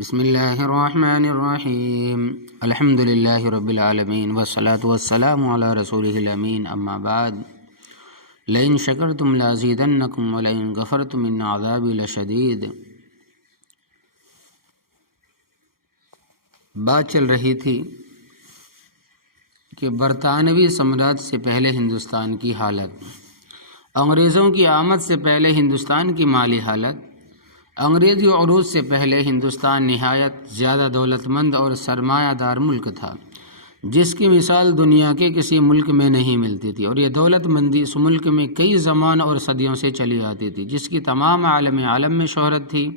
بسم اللہ الرحمن الرحیم الحمد للہ رب العالمین والصلاة والسلام علی رسولہ الامین اما بعد لئن شکرتم لازیدنکم ولئن کفرتم ان عذابی لشدید۔ بات چل رہی تھی کہ برطانوی سامراج سے پہلے ہندوستان کی حالت، انگریزوں کی آمد سے پہلے ہندوستان کی مالی حالت، انگریزی عروج سے پہلے ہندوستان نہایت زیادہ دولت مند اور سرمایہ دار ملک تھا، جس کی مثال دنیا کے کسی ملک میں نہیں ملتی تھی، اور یہ دولت مندی اس ملک میں کئی زمان اور صدیوں سے چلی آتی تھی، جس کی تمام عالم میں شہرت تھی،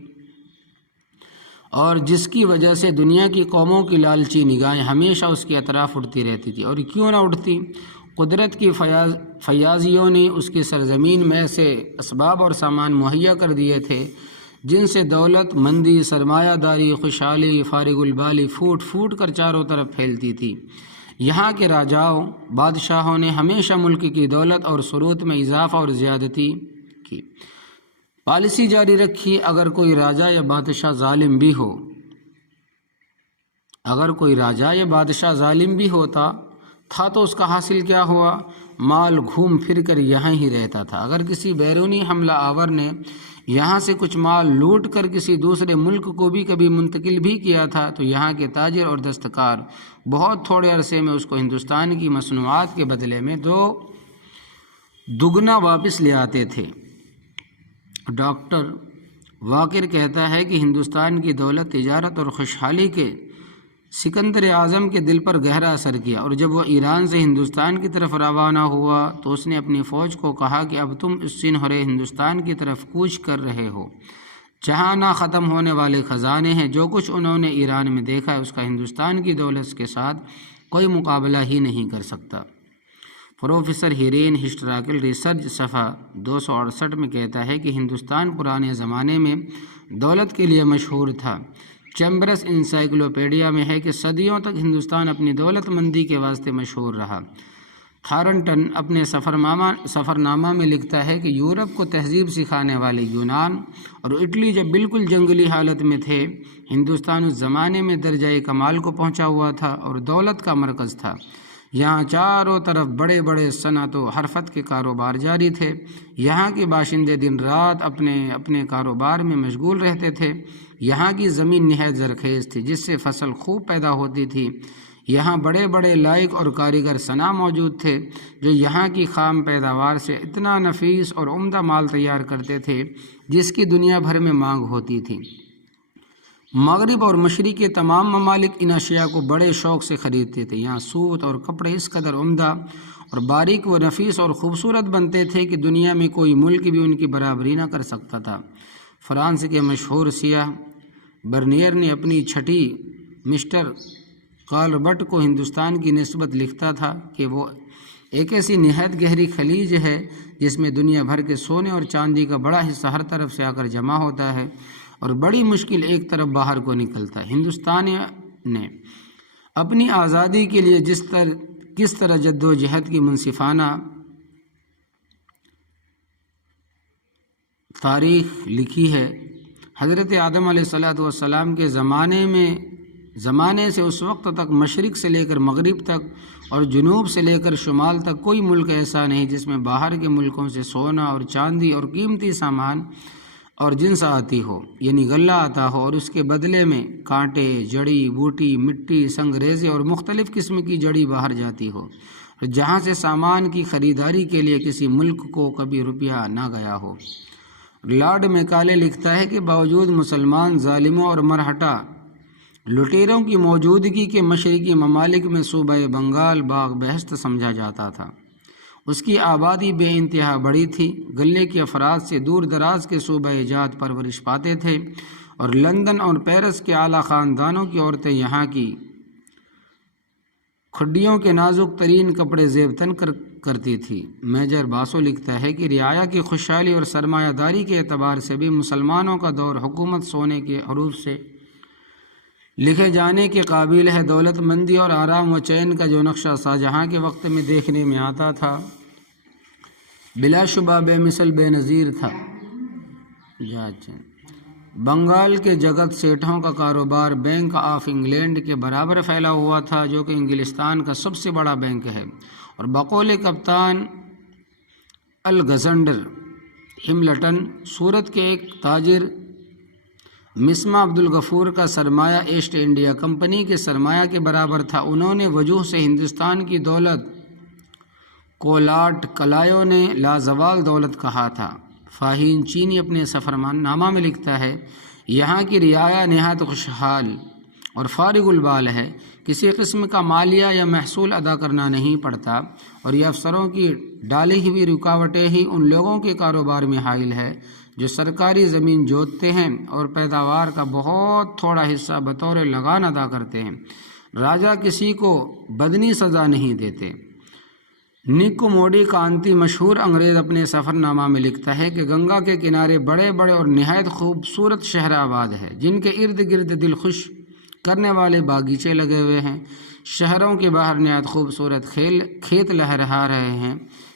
اور جس کی وجہ سے دنیا کی قوموں کی لالچی نگاہیں ہمیشہ اس کے اطراف اٹھتی رہتی تھی۔ اور کیوں نہ اٹھتی، قدرت کی فیاضیوں نے اس کی سرزمین میں ایسے اسباب اور سامان مہیا کر دیے تھے جن سے دولت مندی، سرمایہ داری، خوشحالی، فارغ البالی پھوٹ پھوٹ کر چاروں طرف پھیلتی تھی۔ یہاں کے راجاؤں، بادشاہوں نے ہمیشہ ملک کی دولت اور ثروت میں اضافہ اور زیادتی کی پالیسی جاری رکھی۔ اگر کوئی راجا یا بادشاہ ظالم بھی ہوتا تھا تو اس کا حاصل کیا ہوا؟ مال گھوم پھر کر یہاں ہی رہتا تھا۔ اگر کسی بیرونی حملہ آور نے یہاں سے کچھ مال لوٹ کر کسی دوسرے ملک کو بھی کبھی منتقل بھی کیا تھا تو یہاں کے تاجر اور دستکار بہت تھوڑے عرصے میں اس کو ہندوستان کی مصنوعات کے بدلے میں دگنا واپس لے آتے تھے۔ ڈاکٹر واکر کہتا ہے کہ ہندوستان کی دولت، تجارت اور خوشحالی کے سکندر اعظم کے دل پر گہرا اثر کیا، اور جب وہ ایران سے ہندوستان کی طرف روانہ ہوا تو اس نے اپنی فوج کو کہا کہ اب تم اس سنہرے ہندوستان کی طرف کوچ کر رہے ہو جہاں نہ ختم ہونے والے خزانے ہیں۔ جو کچھ انہوں نے ایران میں دیکھا ہے اس کا ہندوستان کی دولت کے ساتھ کوئی مقابلہ ہی نہیں کر سکتا۔ پروفیسر ہیرین ہسٹوریکل ریسرچ صفحہ 268 میں کہتا ہے کہ ہندوستان پرانے زمانے میں دولت کے لیے مشہور تھا۔ چیمبرس انسائکلوپیڈیا میں ہے کہ صدیوں تک ہندوستان اپنی دولت مندی کے واسطے مشہور رہا۔ تھارنٹن اپنے سفرنامہ میں لکھتا ہے کہ یورپ کو تہذیب سکھانے والے یونان اور اٹلی جب بالکل جنگلی حالت میں تھے، ہندوستان اس زمانے میں درجۂ کمال کو پہنچا ہوا تھا اور دولت کا مرکز تھا۔ یہاں چاروں طرف بڑے بڑے صنعت و حرفت کے کاروبار جاری تھے۔ یہاں کے باشندے دن رات اپنے کاروبار میں مشغول رہتے تھے۔ یہاں کی زمین نہایت زرخیز تھی جس سے فصل خوب پیدا ہوتی تھی۔ یہاں بڑے بڑے لائق اور کاریگر صنع موجود تھے جو یہاں کی خام پیداوار سے اتنا نفیس اور عمدہ مال تیار کرتے تھے جس کی دنیا بھر میں مانگ ہوتی تھی۔ مغرب اور مشرق کے تمام ممالک ان اشیاء کو بڑے شوق سے خریدتے تھے۔ یہاں سوت اور کپڑے اس قدر عمدہ اور باریک و نفیس اور خوبصورت بنتے تھے کہ دنیا میں کوئی ملک بھی ان کی برابری نہ کر سکتا تھا۔ فرانس کے مشہور سیاح برنیئر نے اپنی چھٹی مسٹر کالبرٹ کو ہندوستان کی نسبت لکھتا تھا کہ وہ ایک ایسی نہایت گہری خلیج ہے جس میں دنیا بھر کے سونے اور چاندی کا بڑا حصہ ہر طرف سے آ کر جمع ہوتا ہے اور بڑی مشکل ایک طرف باہر کو نکلتا ہے۔ ہندوستان نے اپنی آزادی کے لیے کس طرح جد و جہد کی منصفانہ تاریخ لکھی ہے۔ حضرت آدم علیہ السلام کے زمانے سے اس وقت تک مشرق سے لے کر مغرب تک اور جنوب سے لے کر شمال تک کوئی ملک ایسا نہیں جس میں باہر کے ملکوں سے سونا اور چاندی اور قیمتی سامان اور جنس آتی ہو، یعنی غلہ آتا ہو، اور اس کے بدلے میں کانٹے، جڑی بوٹی، مٹی، سنگریزے اور مختلف قسم کی جڑی باہر جاتی ہو، جہاں سے سامان کی خریداری کے لیے کسی ملک کو کبھی روپیہ نہ گیا ہو۔ لارڈ میکالے لکھتا ہے کہ باوجود مسلمان ظالموں اور مرہٹا لٹیروں کی موجودگی کے مشرقی ممالک میں صوبہ بنگال باغ بہشت سمجھا جاتا تھا۔ اس کی آبادی بے انتہا بڑی تھی۔ گلے کے افراد سے دور دراز کے صوبہ جات پرورش پاتے تھے، اور لندن اور پیرس کے اعلیٰ خاندانوں کی عورتیں یہاں کی کھڈیوں کے نازک ترین کپڑے زیب تن کرتی تھی۔ میجر باسو لکھتا ہے کہ رعایا کی خوشحالی اور سرمایہ داری کے اعتبار سے بھی مسلمانوں کا دور حکومت سونے کے حروف سے لکھے جانے کے قابل ہے۔ دولت مندی اور آرام و چین کا جو نقشہ شاہجہاں کے وقت میں دیکھنے میں آتا تھا بلا شبہ بے مثل بے نظیر تھا۔ بنگال کے جگت سیٹھوں کا کاروبار بینک آف انگلینڈ کے برابر پھیلا ہوا تھا، جو کہ انگلستان کا سب سے بڑا بینک ہے، اور بقول کپتان الگزنڈر ہملٹن سورت کے ایک تاجر مسما عبد الغفور کا سرمایہ ایسٹ انڈیا کمپنی کے سرمایہ کے برابر تھا۔ انہوں نے وجوہ سے ہندوستان کی دولت کو لارڈ کلایو نے لازوال دولت کہا تھا۔ فاہین چینی اپنے سفر نامہ میں لکھتا ہے، یہاں کی رعایا نہایت خوشحال اور فارغ البال ہے، کسی قسم کا مالیہ یا محصول ادا کرنا نہیں پڑتا، اور یہ افسروں کی ڈالی ہوئی رکاوٹیں ہی ان لوگوں کے کاروبار میں حائل ہے جو سرکاری زمین جوتتے ہیں اور پیداوار کا بہت تھوڑا حصہ بطور لگان ادا کرتے ہیں۔ راجا کسی کو بدنی سزا نہیں دیتے۔ نکو موڈی کانتی مشہور انگریز اپنے سفر نامہ میں لکھتا ہے کہ گنگا کے کنارے بڑے بڑے اور نہایت خوبصورت شہر آباد ہے، جن کے ارد گرد دل خوش کرنے والے باغیچے لگے ہوئے ہیں۔ شہروں کے باہر نہایت خوبصورت کھیت لہرا رہے ہیں،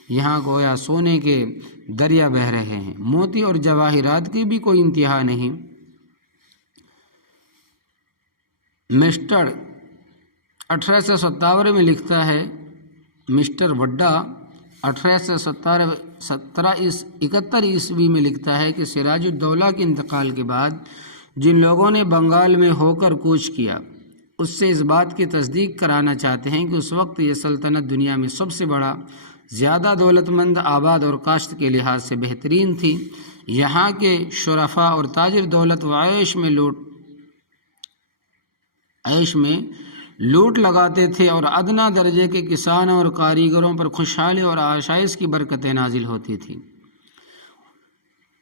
یہاں گویا سونے کے دریا بہہ رہے ہیں، موتی اور جواہرات کی بھی کوئی انتہا نہیں۔ مسٹر 1857 میں لکھتا ہے، مسٹر وڈا 1871 عیسوی میں لکھتا ہے کہ سراج الدولہ کے انتقال کے بعد جن لوگوں نے بنگال میں ہو کر کوچ کیا، اس سے اس بات کی تصدیق کرانا چاہتے ہیں کہ اس وقت یہ سلطنت دنیا میں سب سے بڑا، زیادہ دولت مند، آباد اور کاشت کے لحاظ سے بہترین تھی۔ یہاں کے شرفاء اور تاجر دولت و عیش میں لوٹ لگاتے تھے، اور ادنا درجے کے کسانوں اور کاریگروں پر خوشحالی اور آشائش کی برکتیں نازل ہوتی تھیں۔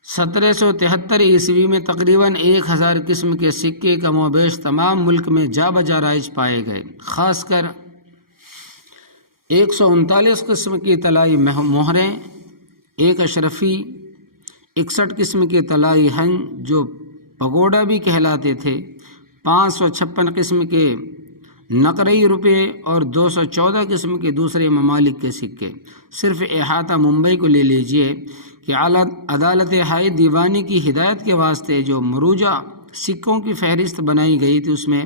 1773 عیسوی میں تقریباً 1000 قسم کے سکے کم و بیش تمام ملک میں جا بجا رائج پائے گئے، خاص کر 139 قسم کی طلائی مہریں، 1 اشرفی، 61 قسم کے طلائی ہن جو پگوڈا بھی کہلاتے تھے، 556 قسم کے نقرئی روپے اور 214 قسم کے دوسرے ممالک کے سکے۔ صرف احاطہ ممبئی کو لے لیجئے کہ عدالت ہائی دیوانی کی ہدایت کے واسطے جو مروجہ سکوں کی فہرست بنائی گئی تھی، اس میں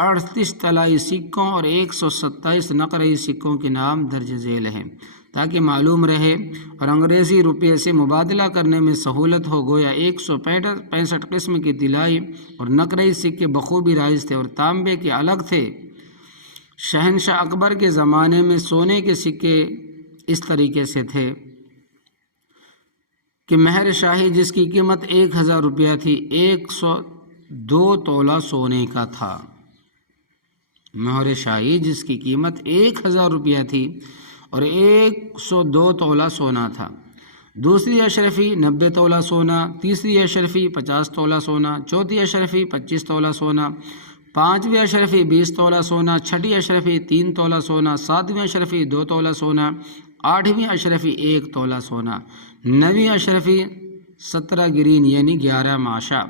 38 طلائی سکوں اور 127 نقرئی سکوں کے نام درج ذیل ہیں، تاکہ معلوم رہے اور انگریزی روپے سے مبادلہ کرنے میں سہولت ہو۔ گویا 165 قسم کے طلائی اور نقرئی سکے بخوبی رائج تھے اور تانبے کے الگ تھے۔ شہنشاہ اکبر کے زمانے میں سونے کے سکے اس طریقے سے تھے کہ مہر شاہی جس کی قیمت 1000 روپیہ تھی، 102 تولہ سونے کا تھا۔ مہر شاہی جس کی قیمت 1000 روپیہ تھی اور 102 تولہ سونا تھا۔ دوسری اشرفی 90 تولہ سونا، تیسری اشرفی 50 تولہ سونا، چوتھی اشرفی 25 تولہ سونا، پانچویں اشرفی 20 تولہ سونا، چھٹی اشرفی 3 تولہ سونا، ساتویں اشرفی 2 تولہ سونا، آٹھویں اشرفی 1 تولہ سونا، نویں اشرفی 17 گرین یعنی 11 ماشا۔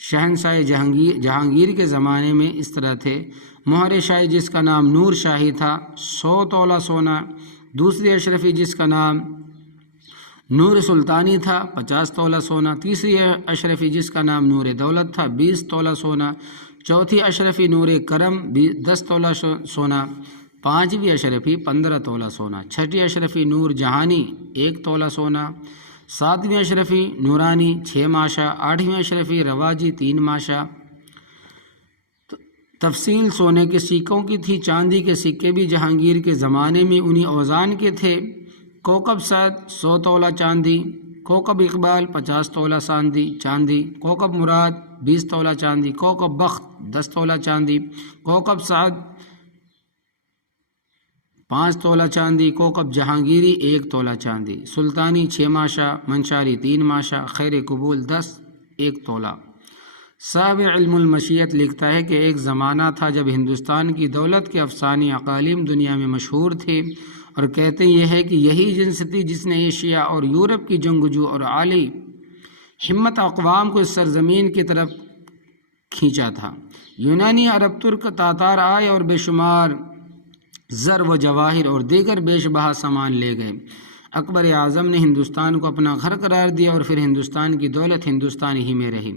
شہنشاہ جہانگیر کے زمانے میں اس طرح تھے: مہر شاہی جس کا نام نور شاہی تھا 100 تولہ سونا، دوسری اشرفی جس کا نام نور سلطانی تھا 50 تولہ سونا، تیسری اشرفی جس کا نام نور دولت تھا 20 تولہ سونا، چوتھی اشرفی نور کرم 10 تولہ سونا، پانچویں اشرفی 15 تولہ سونا، چھٹی اشرفی نور جہانی 1 تولہ سونا، ساتویں اشرفی نورانی 6 ماشا، آٹھویں اشرفی رواجی 3 ماشا۔ تفصیل سونے کے سکوں کی تھی۔ چاندی کے سکے بھی جہانگیر کے زمانے میں انہی اوزان کے تھے۔ کوکب سعد 100 تولہ چاندی، کوکب اقبال 50 تولہ چاندی، کوکب مراد 20 تولہ چاندی، کوکب بخت 10 تولہ چاندی، کوکب سعد 5 تولہ چاندی، کوکب جہانگیری 1 تولہ چاندی، سلطانی 6 ماشا، منشاری 3 ماشا، خیر قبول 10 1 تولہ۔ صاحب علم المشیت لکھتا ہے کہ ایک زمانہ تھا جب ہندوستان کی دولت کے افسانے اقالیم دنیا میں مشہور تھے، اور کہتے یہ ہے کہ یہی جنس تھی جس نے ایشیا اور یورپ کی جنگجو اور عالی ہمت اقوام کو اس سرزمین کی طرف کھینچا تھا۔ یونانی، عرب، ترک، تاتار آئے اور بے شمار زر و جواہر اور دیگر بیش بہا سامان لے گئے۔ اکبر اعظم نے ہندوستان کو اپنا گھر قرار دیا اور پھر ہندوستان کی دولت ہندوستان ہی میں رہی،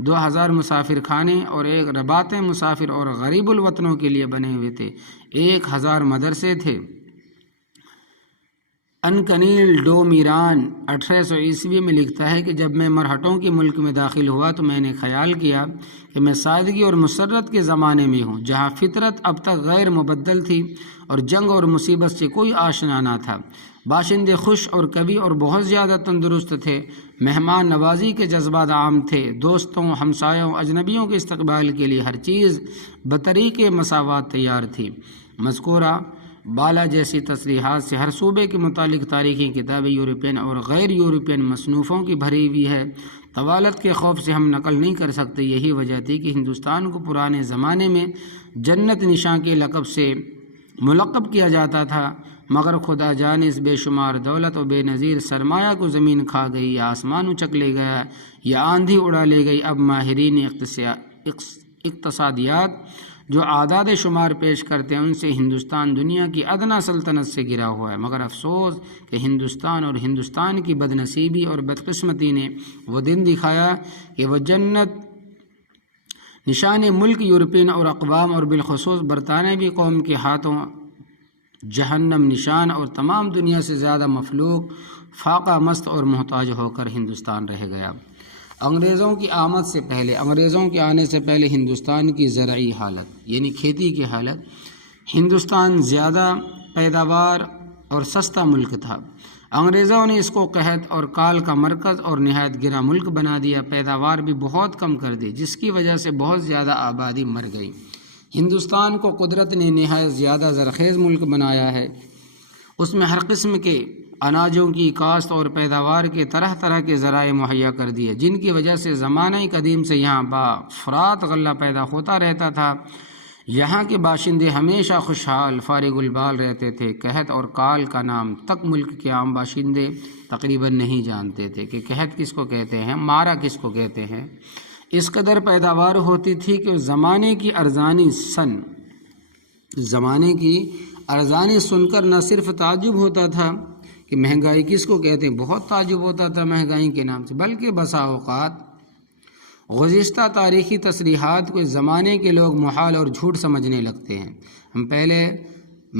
2000 مسافر خانے اور 1 رباطیں مسافر اور غریب الوطنوں کے لیے بنے ہوئے تھے، 1000 مدرسے تھے۔ انکنیل ڈو میران 1800 عیسوی میں لکھتا ہے کہ جب میں مرہٹوں کے ملک میں داخل ہوا تو میں نے خیال کیا کہ میں سادگی اور مسرت کے زمانے میں ہوں، جہاں فطرت اب تک غیر مبدل تھی اور جنگ اور مصیبت سے کوئی آشنا نہ تھا۔ باشندے خوش اور کبھی اور بہت زیادہ تندرست تھے، مہمان نوازی کے جذبات عام تھے، دوستوں، ہمسایوں، اجنبیوں کے استقبال کے لیے ہر چیز بطریق مساوات تیار تھی۔ مذکورہ بالا جیسی تصریحات سے ہر صوبے کے متعلق تاریخی کتابیں یورپین اور غیر یورپین مصنوفوں کی بھری ہوئی ہے۔ طوالت کے خوف سے ہم نقل نہیں کر سکتے، یہی وجہ تھی کہ ہندوستان کو پرانے زمانے میں جنت نشاں کے لقب سے ملقب کیا جاتا تھا، مگر خدا جانے اس بے شمار دولت و بے نظیر سرمایہ کو زمین کھا گئی یا آسمان اچک لے گیا یا آندھی اڑا لے گئی۔ اب ماہرین اقتصادیات جو اعداد شمار پیش کرتے ہیں ان سے ہندوستان دنیا کی ادنا سلطنت سے گرا ہوا ہے، مگر افسوس کہ ہندوستان اور ہندوستان کی بد نصیبی اور بدقسمتی نے وہ دن دکھایا کہ وہ جنت نشان ملک یورپین اور اقوام اور بالخصوص برطانوی قوم کے ہاتھوں جہنم نشان اور تمام دنیا سے زیادہ مفلوک، فاقہ مست اور محتاج ہو کر ہندوستان رہ گیا۔ انگریزوں کی آمد سے پہلے، انگریزوں کے آنے سے پہلے ہندوستان کی زرعی حالت یعنی کھیتی کی حالت، ہندوستان زیادہ پیداوار اور سستا ملک تھا۔ انگریزوں نے اس کو قحط اور کال کا مرکز اور نہایت گرا ملک بنا دیا، پیداوار بھی بہت کم کر دی، جس کی وجہ سے بہت زیادہ آبادی مر گئی۔ ہندوستان کو قدرت نے نہایت زیادہ زرخیز ملک بنایا ہے، اس میں ہر قسم کے اناجوں کی کاشت اور پیداوار کے طرح طرح کے ذرائع مہیا کر دیے، جن کی وجہ سے زمانہ قدیم سے یہاں بافراط غلہ پیدا ہوتا رہتا تھا۔ یہاں کے باشندے ہمیشہ خوشحال فارغ البال رہتے تھے۔ قحط اور کال کا نام تک ملک کے عام باشندے تقریباً نہیں جانتے تھے کہ قحط کس کو کہتے ہیں، مارا کس کو کہتے ہیں۔ اس قدر پیداوار ہوتی تھی کہ زمانے کی ارزانی سن کر نہ صرف تعجب ہوتا تھا کہ مہنگائی کس کو کہتے ہیں، بہت تعجب ہوتا تھا مہنگائی کے نام سے، بلکہ بسا اوقات گزشتہ تاریخی تصریحات کو اس زمانے کے لوگ محال اور جھوٹ سمجھنے لگتے ہیں۔ ہم پہلے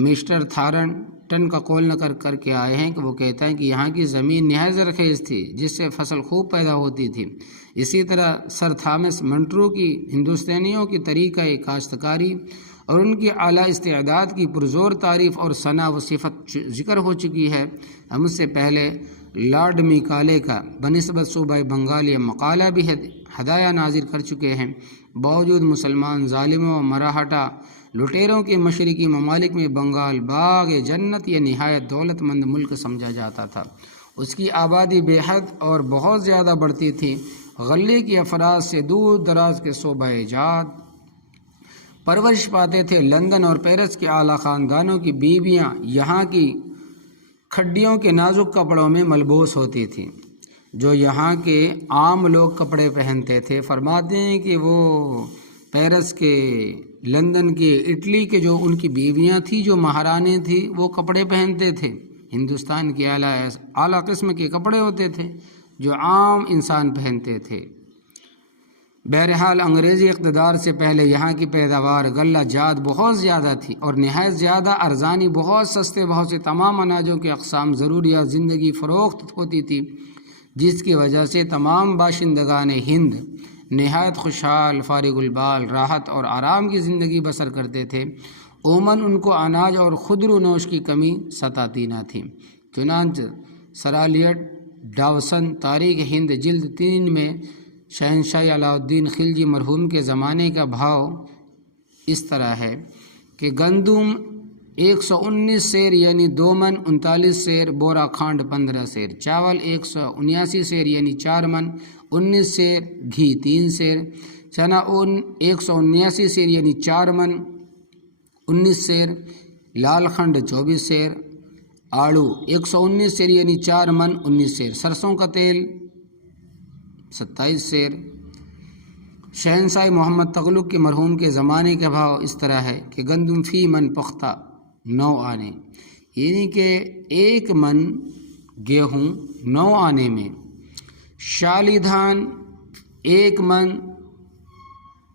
مسٹر تھارنٹن کا قول نقل کر کے آئے ہیں کہ وہ کہتا ہے کہ یہاں کی زمین نہایت زرخیز تھی، جس سے فصل خوب پیدا ہوتی تھی۔ اسی طرح سر تھامس منٹرو کی ہندوستانیوں کی طریقہ کاشتکاری اور ان کی اعلیٰ استعداد کی پرزور تعریف اور ثنا و صفت ذکر ہو چکی ہے۔ ہم اس سے پہلے لارڈ میکالے کا بنسبت صوبہ بنگال یہ مقالہ بھی ہدایہ نازل کر چکے ہیں۔ باوجود مسلمان ظالموں و مراہٹا لٹیروں کے مشرقی ممالک میں بنگال باغ جنت یہ نہایت دولت مند ملک سمجھا جاتا تھا۔ اس کی آبادی بے حد اور بہت زیادہ بڑھتی تھی۔ غلے کی افراد سے دور دراز کے صوبہ جات پرورش پاتے تھے۔ لندن اور پیرس کے اعلیٰ خاندانوں کی بیویاں یہاں کی کھڈیوں کے نازک کپڑوں میں ملبوس ہوتی تھیں، جو یہاں کے عام لوگ کپڑے پہنتے تھے۔ فرماتے ہیں کہ وہ پیرس کے، لندن کے، اٹلی کے جو ان کی بیویاں تھیں، جو مہارانی تھیں، وہ کپڑے پہنتے تھے۔ ہندوستان کے اعلیٰ قسم کے کپڑے ہوتے تھے جو عام انسان پہنتے تھے۔ بہرحال انگریزی اقتدار سے پہلے یہاں کی پیداوار غلہ جات بہت زیادہ تھی اور نہایت زیادہ ارزانی، بہت سستے بہت سے تمام اناجوں کے اقسام ضروریات زندگی فروخت ہوتی تھی، جس کی وجہ سے تمام باشندگان ہند نہایت خوشحال فارغ البال راحت اور آرام کی زندگی بسر کرتے تھے۔ عموماً ان کو اناج اور خضر و نوش کی کمی ستاتی نہ تھی۔ چنانچہ سر ایلیٹ ڈاوسن تاریخ ہند جلد 3 میں شہنشاہ علاء الدین خلجی مرحوم کے زمانے کا بھاؤ اس طرح ہے کہ گندم 119 سیر یعنی 2 من 39 سیر، بورا کھانڈ 15 سیر، چاول 179 سیر یعنی 4 من 19 سیر، گھی 3 سیر، چنا 179 سیر یعنی 4 من 19 سیر، لال کھنڈ 24 سیر، آڑو 119 سیر یعنی 4 من 19 سیر، سرسوں کا تیل 27 سیر۔ شہنشاہ محمد تغلق کے مرحوم کے زمانے کا بھاؤ اس طرح ہے کہ گندم فی من پختہ 9 آنے، یعنی کہ 1 من گیہوں 9 آنے میں، شالی دھان 1 من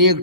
1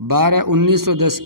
1910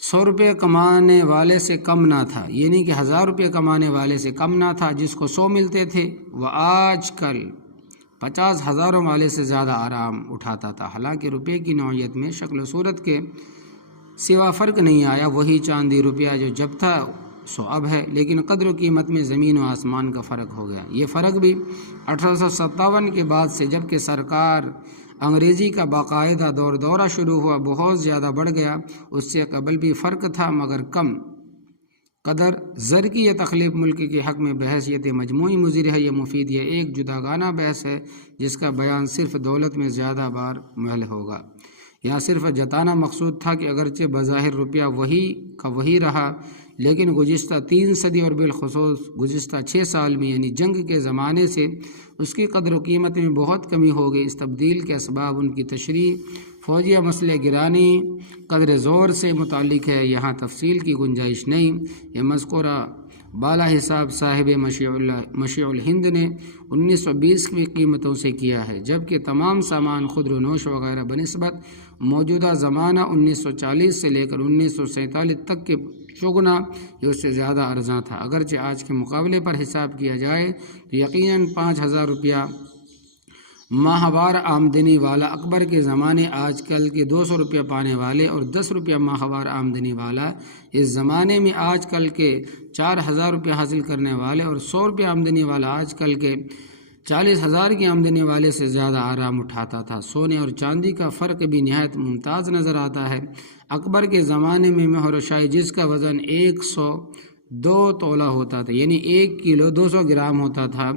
100 روپے کمانے والے سے کم نہ تھا، یعنی کہ 1000 روپے کمانے والے سے کم نہ تھا جس کو 100 ملتے تھے، وہ آج کل 50,000 والے سے زیادہ آرام اٹھاتا تھا۔ حالانکہ روپے کی نوعیت میں شکل و صورت کے سوا فرق نہیں آیا، وہی چاندی روپیہ جو جب تھا سو اب ہے، لیکن قدر و قیمت میں زمین و آسمان کا فرق ہو گیا۔ یہ فرق بھی 1857 کے بعد سے جب کہ سرکار انگریزی کا باقاعدہ دورہ شروع ہوا بہت زیادہ بڑھ گیا۔ اس سے قبل بھی فرق تھا مگر کم قدر۔ زر کی یہ تخلیق ملک کے حق میں بحیثیت مجموعی مضر ہے، یہ مفید، یہ ایک جداگانہ بحث ہے جس کا بیان صرف دولت میں زیادہ بار محل ہوگا۔ یہاں صرف جتانا مقصود تھا کہ اگرچہ بظاہر روپیہ وہی رہا، لیکن گزشتہ 3 صدی اور بالخصوص گزشتہ 6 سال میں یعنی جنگ کے زمانے سے اس کی قدر و قیمت میں بہت کمی ہو گئی۔ اس تبدیل کے اسباب ان کی تشریح فوجیہ مسئلہ گرانی قدر زور سے متعلق ہے، یہاں تفصیل کی گنجائش نہیں۔ یہ مذکورہ بالا حساب صاحب مشیع الہند نے 1920 کی قیمتوں سے کیا ہے، جبکہ تمام سامان خضر و نوش وغیرہ بنسبت موجودہ زمانہ 1940 سے لے کر 1947 تک کے چگنا یہ اس سے زیادہ ارزاں تھا۔ اگرچہ آج کے مقابلے پر حساب کیا جائے تو یقیناً 5,000 روپیہ ماہوار آمدنی والا اکبر کے زمانے آج کل کے 200 روپیہ پانے والے اور 10 روپیہ ماہوار آمدنی والا اس زمانے میں آج کل کے 4,000 روپیہ حاصل کرنے والے اور 100 روپیہ آمدنی والا آج کل کے 40,000 کی آمدنی والے سے زیادہ آرام اٹھاتا تھا۔ سونے اور چاندی کا فرق بھی نہایت ممتاز نظر آتا ہے۔ اکبر کے زمانے میں مہر و شاہی جس کا وزن 102 تولہ ہوتا تھا، یعنی 1 کلو 200 گرام ہوتا تھا،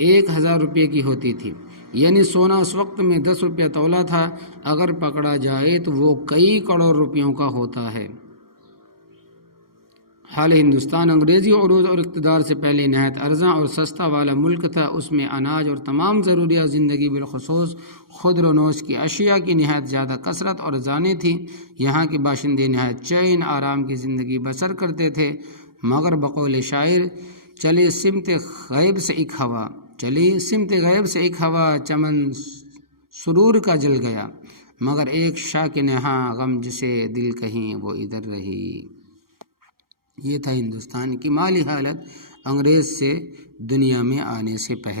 1,000 روپے کی ہوتی تھی، یعنی سونا اس وقت میں 10 روپیہ تولہ تھا، اگر پکڑا جائے تو وہ کئی کروڑ روپیوں کا ہوتا ہے۔ حال ہندوستان انگریزی عروج اور اقتدار سے پہلے نہایت ارزاں اور سستا والا ملک تھا۔ اس میں اناج اور تمام ضروریات زندگی بالخصوص خضر و نوش کی اشیاء کی نہایت زیادہ کثرت اور ذانے تھی۔ یہاں کے باشندے نہایت چین آرام کی زندگی بسر کرتے تھے، مگر بقول شاعر چلی سمت غیب سے ایک ہوا چمن سرور کا جل گیا، مگر ایک شاہ کے نہاں غم جسے دل کہیں وہ ادھر رہی۔ یہ تھا ہندوستان کی مالی حالت انگریز سے دنیا میں آنے سے پہلے۔